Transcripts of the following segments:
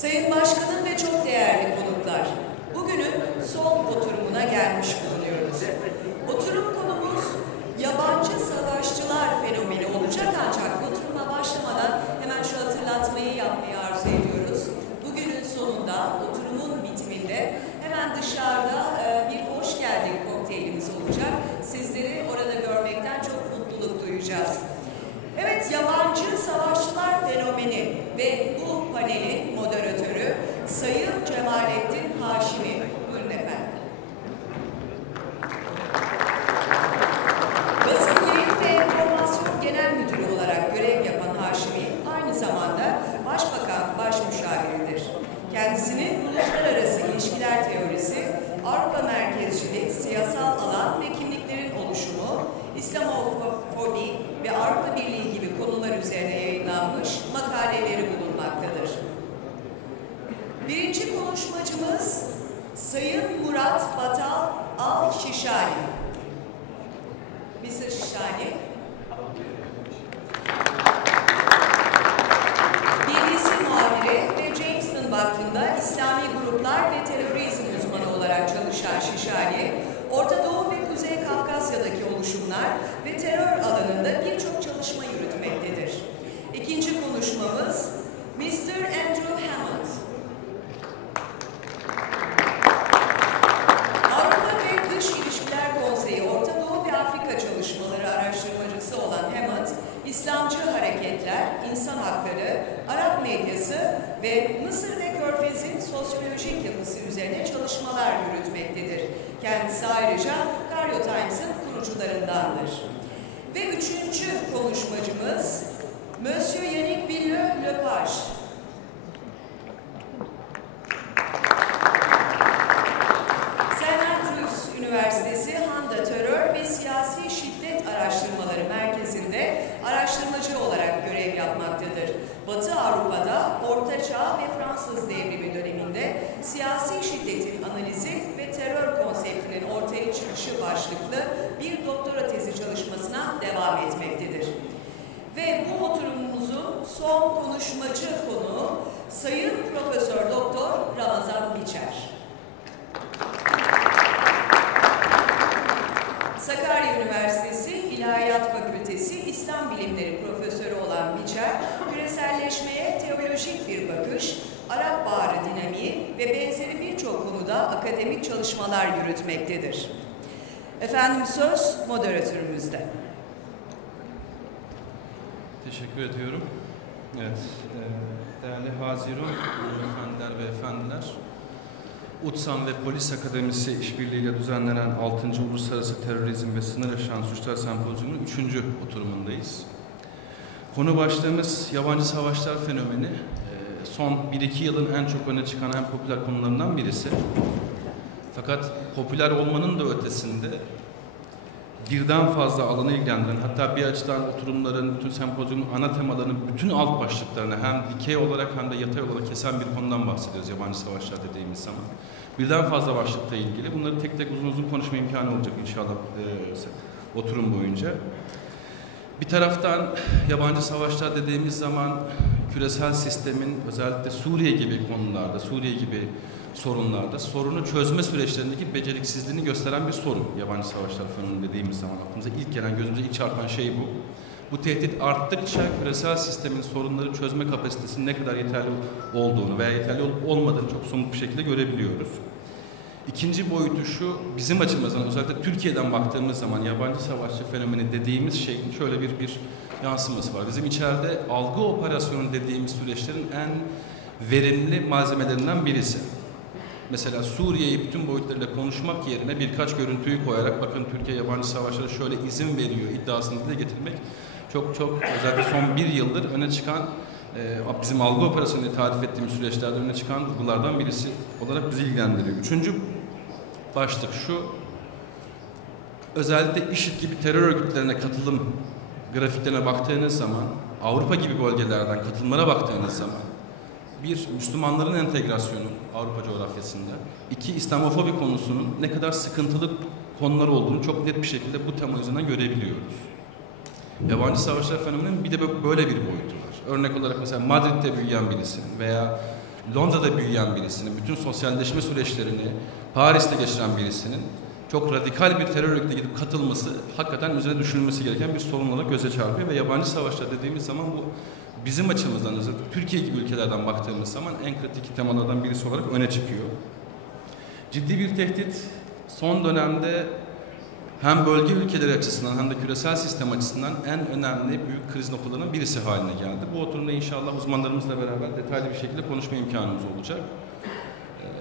Sayın Başkanım ve çok değerli konuklar, bugünün son oturumuna gelmiş bulunuyoruz. Oturum konumuz yabancı savaşçılar fenomeni olacak, ancak oturuma başlamadan hemen şu hatırlatmayı yapmayı arzu ediyoruz. Bugünün sonunda, oturumun bitiminde hemen dışarıda bir hoş geldin kokteylimiz olacak. Sizleri orada görmekten çok mutluluk duyacağız. Evet, yabancı savaşçılar fenomeni ve bu panelin moderatörü Sayın Cemalettin Haşimi. Buyurun efendim. Basın Yayın ve Enformasyon Genel Müdürü olarak görev yapan Haşimi, aynı zamanda Başbakan Başmüşaviridir. Kendisinin uluslararası ilişkiler teorisi, Avrupa merkezcilik, siyasal alan ve kimliklerin oluşumu, İslamofobi ve Avrupa Birliği gibi konular üzerine yayınlanmış makaleleri bulunmaktadır. Birinci konuşmacımız Sayın Murad Batal el-Shishani. Mr. Shishani. BBC muhabiri ve Jameson Vakfı'nda İslami gruplar ve terörizm uzmanı olarak çalışan Shishani, Orta Doğu ve Kuzey Kafkasya'daki oluşumlar ve terör alanında birçok çalışma yürütmektedir. İkinci konuşmamız Mr. Andrew Hammond. Avrupa ve Dış İlişkiler Konseyi Orta Doğu ve Afrika Çalışmaları araştırmacısı olan Hammond, İslamcı hareketler, insan hakları, Arap medyası ve Mısır ve Körfez'in sosyolojik yapısı üzerine çalışmalar yürütmektedir. Kendisi ayrıca Karyo Times'ın kurucularındandır. Ve üçüncü konuşmacımız Monsieur Yannick Villeux-Lepage. St. Andrews Üniversitesi Handa Terör ve Siyasi Şiddet Araştırmaları Merkezi'nde araştırmacı olarak görev yapmaktadır. Batı Avrupa'da Orta Çağ ve Fransız Devrimi döneminde siyasi şiddetin analizi ve terör konseptinin ortaya çıkışı başlıklı bir doktora tezi çalışmasına devam etmektedir. Ve bu oturumumuzun son konuşmacı konuğu Sayın Profesör Doktor Ramazan Biçer. Sakarya Üniversitesi İlahiyat Fakültesi İslam Bilimleri Profesörü olan Biçer, küreselleşmeye teolojik bir bakış, Arap Baharı dinamiği ve benzeri birçok konuda akademik çalışmalar yürütmektedir. Efendim, söz moderatörümüzde. Teşekkür ediyorum. Evet, değerli Haziran, hanımefendiler ve efendiler, UTSAN ve Polis Akademisi işbirliğiyle düzenlenen 6. Uluslararası Terörizm ve Sınır Aşan Suçlar Sempozyumu'nun 3. oturumundayız. Konu başlığımız yabancı savaşlar fenomeni. Son 1-2 yılın en çok öne çıkan, en popüler konularından birisi. Fakat popüler olmanın da ötesinde birden fazla alanı ilgilendiren, hatta bir açıdan oturumların, bütün sempozyumun ana temalarının bütün alt başlıklarını hem dikey olarak hem de yatay olarak kesen bir konudan bahsediyoruz yabancı savaşlar dediğimiz zaman. Birden fazla başlıkla ilgili. Bunları tek tek uzun uzun konuşma imkanı olacak inşallah oturum boyunca. Bir taraftan yabancı savaşlar dediğimiz zaman küresel sistemin özellikle Suriye gibi konularda, Suriye gibi sorunlarda sorunu çözme süreçlerindeki beceriksizliğini gösteren bir sorun. Yabancı savaşlar fenomeni dediğimiz zaman aklımıza ilk gelen, gözümüze ilk çarpan şey bu. Bu tehdit arttıkça küresel sistemin sorunları çözme kapasitesinin ne kadar yeterli olduğunu veya yeterli olmadığını çok somut bir şekilde görebiliyoruz. İkinci boyutu şu, bizim açımızdan özellikle Türkiye'den baktığımız zaman yabancı savaşçı fenomeni dediğimiz şeyin şöyle bir yansıması var. Bizim içeride algı operasyonu dediğimiz süreçlerin en verimli malzemelerinden birisi. Mesela Suriye'yi bütün boyutlarıyla konuşmak yerine birkaç görüntüyü koyarak bakın Türkiye yabancı savaşlara şöyle izin veriyor iddiasını dile getirmek çok özellikle son bir yıldır öne çıkan bizim algı operasyonu tarif ettiğimiz süreçlerde öne çıkan vurgulardan birisi olarak bizi ilgilendiriyor. Üçüncü başlık şu, özellikle IŞİD gibi terör örgütlerine katılım grafiklerine baktığınız zaman, Avrupa gibi bölgelerden katılımlara baktığınız zaman, bir, Müslümanların entegrasyonu Avrupa coğrafyasında, iki, İslamofobi konusunun ne kadar sıkıntılı konular olduğunu çok net bir şekilde bu tema üzerinden görebiliyoruz. Yabancı savaşlar fenomeninin bir de böyle bir boyutu var. Örnek olarak mesela Madrid'de büyüyen birisi veya Londra'da büyüyen birisinin, bütün sosyalleşme süreçlerini Paris'te geçiren birisinin çok radikal bir terör örgütüne gidip katılması hakikaten üzerine düşünülmesi gereken bir sorun olarak göze çarpıyor ve yabancı savaşlar dediğimiz zaman bu bizim açımızdan, özellikle Türkiye gibi ülkelerden baktığımız zaman en kritik temalardan birisi olarak öne çıkıyor. Ciddi bir tehdit, son dönemde hem bölge ülkeleri açısından hem de küresel sistem açısından en önemli büyük kriz noktalarından birisi haline geldi. Bu oturumda inşallah uzmanlarımızla beraber detaylı bir şekilde konuşma imkanımız olacak.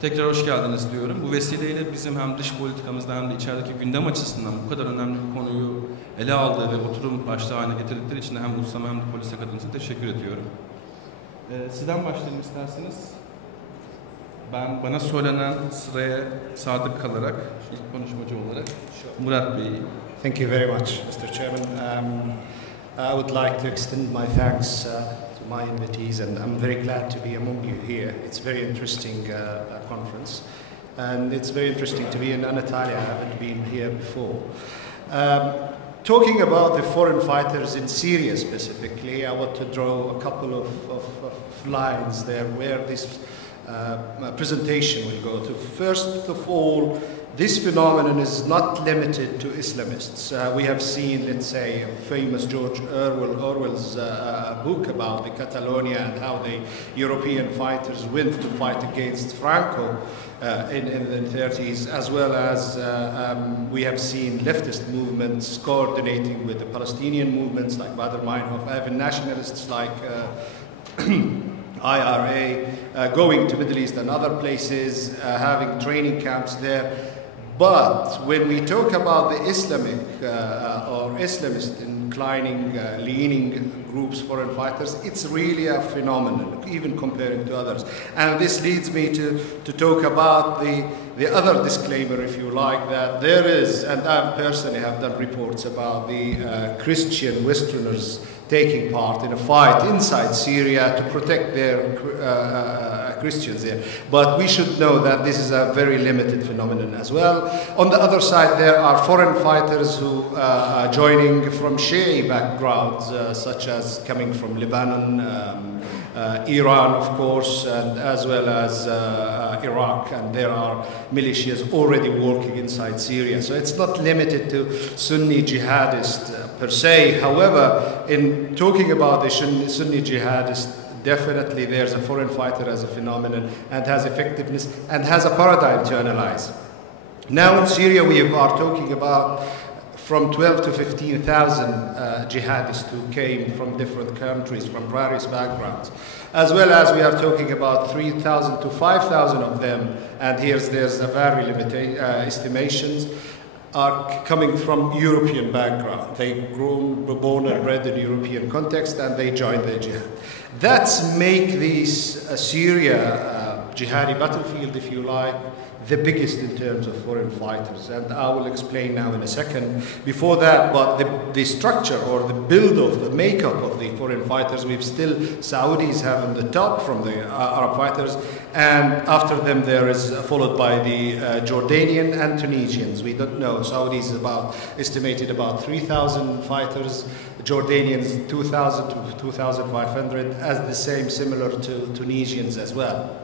Tekrar hoş geldiniz diyorum. Bu vesileyle bizim hem dış politikamızda hem de içerideki gündem açısından bu kadar önemli bir konuyu ele aldığı ve oturum başlığı haline getirdikleri için hem UTSAM'a hem de polis akademimize teşekkür ediyorum. Sizden başlayalım isterseniz. Bana söylenen sıraya sadık kalarak ilk konuşmacı olarak Murad Bey. Thank you very much, Mr. Chairman. I would like to extend my thanks to my invitees, and I'm very glad to be among you here. It's a very interesting conference, and it's very interesting to be in Anatolia. I haven't been here before. Talking about the foreign fighters in Syria specifically, I want to draw a couple of lines there where this presentation will go to. First of all, this phenomenon is not limited to Islamists. We have seen, let's say, famous George Orwell's book about the Catalonia and how the European fighters went to fight against Franco in the 30s, as well as we have seen leftist movements coordinating with the Palestinian movements like Badr Meinhof, even nationalists like IRA, going to Middle East and other places, having training camps there. But when we talk about the Islamic or Islamist inclining, leaning groups, foreign fighters, it's really a phenomenon, even comparing to others. And this leads me to talk about the other disclaimer, if you like, that there is, and I personally have done reports about the Christian Westerners taking part in a fight inside Syria to protect their Christians there. But we should know that this is a very limited phenomenon as well. On the other side, there are foreign fighters who are joining from Shia backgrounds, such as coming from Lebanon, Iran, of course, and as well as Iraq, and there are militias already working inside Syria. So it's not limited to Sunni jihadists per se. However, in talking about the Sunni jihadists, definitely there's a foreign fighter as a phenomenon and has effectiveness and has a paradigm to analyze. Now in Syria we are talking about from 12 to 15,000 jihadists who came from different countries, from various backgrounds, as well as we are talking about 3,000 to 5,000 of them, and there's a very limited estimations, are coming from European background. They were born and bred in European context, and they joined the jihad. That's make this Syria jihadi battlefield, if you like, the biggest in terms of foreign fighters, and I will explain now in a second. Before that, but the structure or the build of the makeup of the foreign fighters, we've still Saudis have on the top from the Arab fighters, and after them there is followed by the Jordanian and Tunisians. We don't know. Saudis estimated about 3,000 fighters, Jordanians 2,000 to 2,500, as the same similar to Tunisians as well.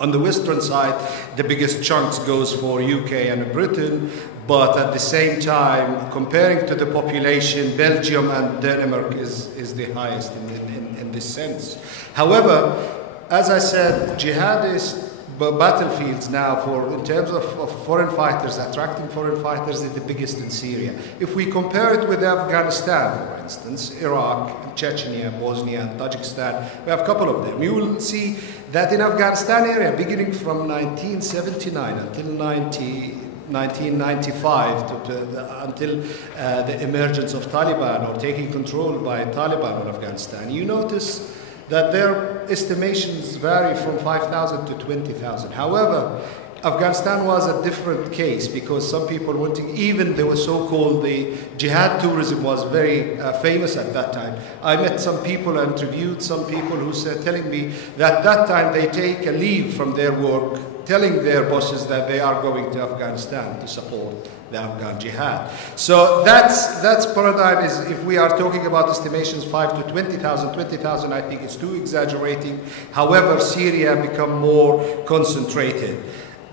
On the western side, the biggest chunks goes for UK and Britain, but at the same time, comparing to the population, Belgium and Denmark is the highest in this sense. However, as I said, jihadist battlefields now in terms of foreign fighters, attracting foreign fighters, is the biggest in Syria. If we compare it with Afghanistan, for instance, Iraq, Chechnya, Bosnia, and Tajikistan, we have a couple of them. You will see that in Afghanistan area, beginning from 1979 until 1995, until the emergence of Taliban or taking control by Taliban in Afghanistan, you notice that their estimations vary from 5,000 to 20,000. However, Afghanistan was a different case because some people wanting, even the so-called the jihad tourism was very famous at that time. I met some people, I interviewed some people who said, telling me that time they take a leave from their work telling their bosses that they are going to Afghanistan to support the Afghan jihad. So that's paradigm is, if we are talking about estimations 5 to 20,000, I think it's too exaggerating. However, Syria become more concentrated.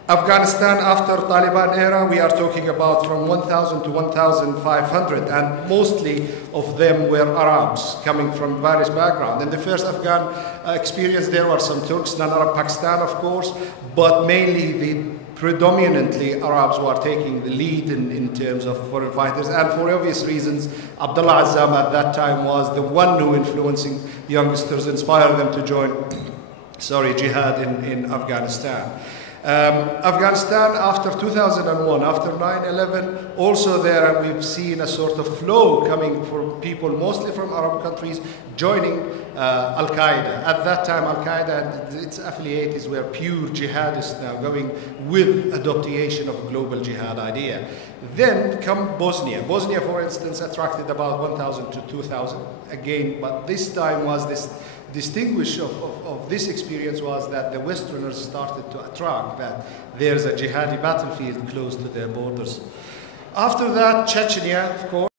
Afghanistan after Taliban era, we are talking about from 1,000 to 1,500, and mostly of them were Arabs coming from various backgrounds. And the first Afghan experience, there were some Turks, non-Arab Pakistan, of course, but mainly the predominantly Arabs who are taking the lead in terms of foreign fighters, and for obvious reasons, Abdullah Azzam at that time was the one who influencing youngsters, inspired them to join, jihad in Afghanistan. Afghanistan after 2001, after 9/11, also there we've seen a sort of flow coming from people, mostly from Arab countries, joining Al-Qaeda. At that time, Al-Qaeda, its affiliates were pure jihadists now, going with adoption of a global jihad idea. Then come Bosnia. Bosnia, for instance, attracted about 1,000 to 2,000 again, but this time was this distinguish of this experience was that the Westerners started to attract that there's a jihadi battlefield close to their borders. After that, Chechnya, of course.